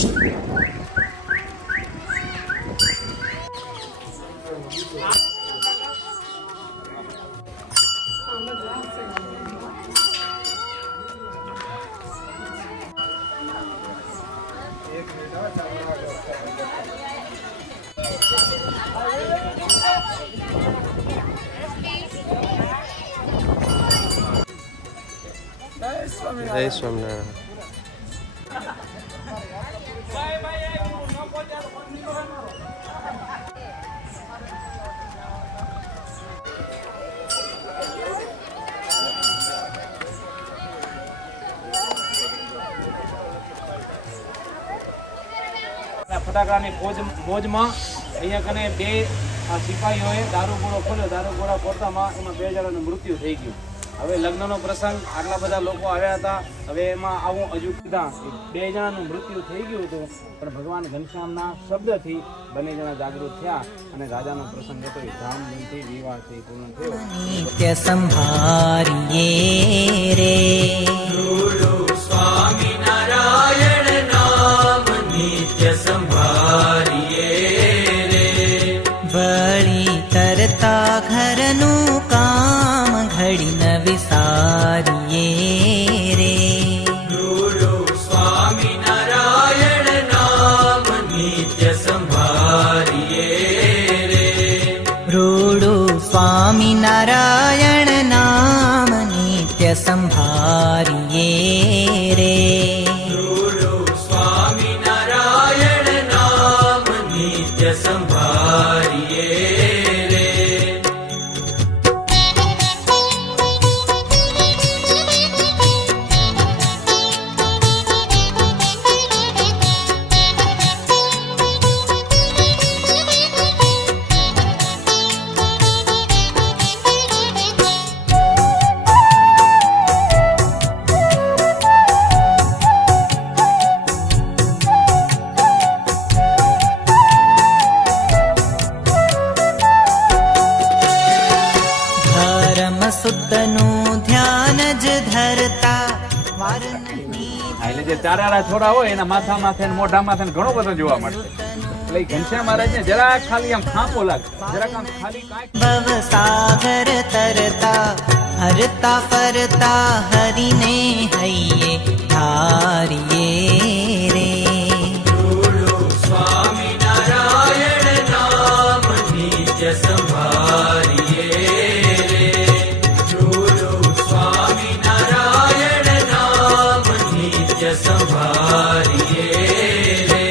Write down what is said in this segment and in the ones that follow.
જય સ્વામિનારાયણ. ફટાકડાની મોજમાં અહીંયા કને બે સિપાહીઓએ દારૂગોળો ખોલ્યો. દારૂગોળા ફોડતામાં એમાં 2 જણાનું મૃત્યુ થઈ ગયું. હવે લગ્નનો પ્રસંગ, આટલા બધા લોકો આવ્યા હતા. હવે એમાં આવું હજુ કીધા 2 જણાનું મૃત્યુ થઈ ગયું હતું, પણ ભગવાન ઘનશ્યામના શબ્દથી બંને જણા જાગૃત થયા અને રાજાનો પ્રસંગ હતો એ ધામધૂમથી વિવાહથી પૂર્ણ થયો. નિત્ય સંભારીએ રે સ્વામી નારાયણ નામ નિત્ય સંભારીએ રે. વળી તરતા ઘરનું કામ ઘડી ન વિસારીએ રે. સ્વામી નારાયણ નામ નિત્ય સંભારીએ રે. રૂડો સ્વામી નારાયણ નામ નિત્ય સંભારીએ રે. સ્વામી નારાયણ નામ નિત્ય સંભારીએ રે. સુતનું ધ્યાન જ ધરતા વાર નહીં. એટલે જે ચારારા છોડા હોય એના માથા માથે મોઢા માથે ઘણો બધો જોવા મળશે. એટલે ઘનશ્યામ મહારાજને જરાક ખાલી આમ ખાંપો લાગે, જરાક આમ ખાલી કાંઈક ભવ સાગર તરતા હરતા ફરતા હરિને હૈયે ધારીએ રે. સ્વામી નારાયણ નામ નિત્ય સંભારીએ રે. સ્વામી નારાયણ નામ નિત્ય સંભારીએ રે.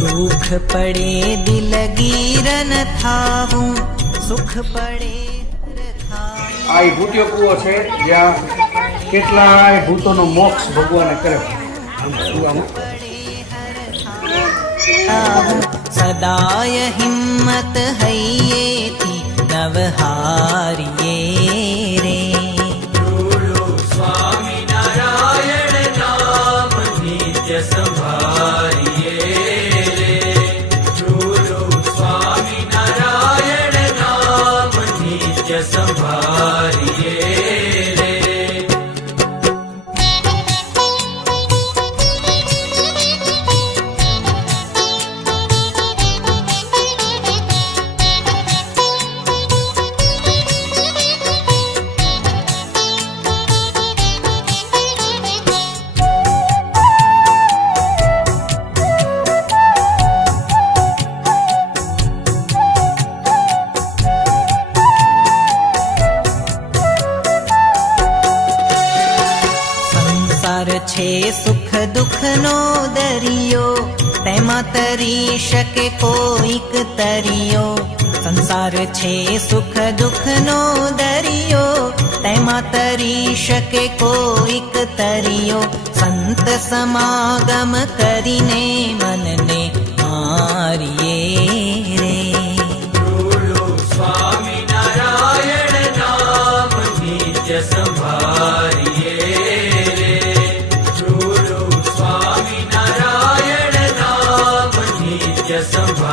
દુઃખ પડે દિલગીરન થાવું, સુખ પડે આ ભૂતિયો કૂવો છે જ્યાં કેટલાય ભૂતોનો મોક્ષ ભગવાને કર્યો. સદાય હિંમત હૈયેથી નવહારીએ રે. સ્વામી નારાયણ નામ નિત્ય સંભારીએ રે. સ્વામી નારાયણ નામ નિત્ય સંભારીએ રે. છે સુખ દુઃખનો દરિયો, તેમાં તરી શકે કોઈક તરિયો. સંસાર છે સુખ દુઃખનો દરિયો, તેમાં તરી શકે કોઈક તરિયો. સંત સમાગમ કરીને મનને મારીએ રે. બોલો સ્વામિનારાયણ નામ નિત્ય સંભાળીએ રે. બોલો સ્વામિનારાયણ નામ નિત્ય સંભાળીએ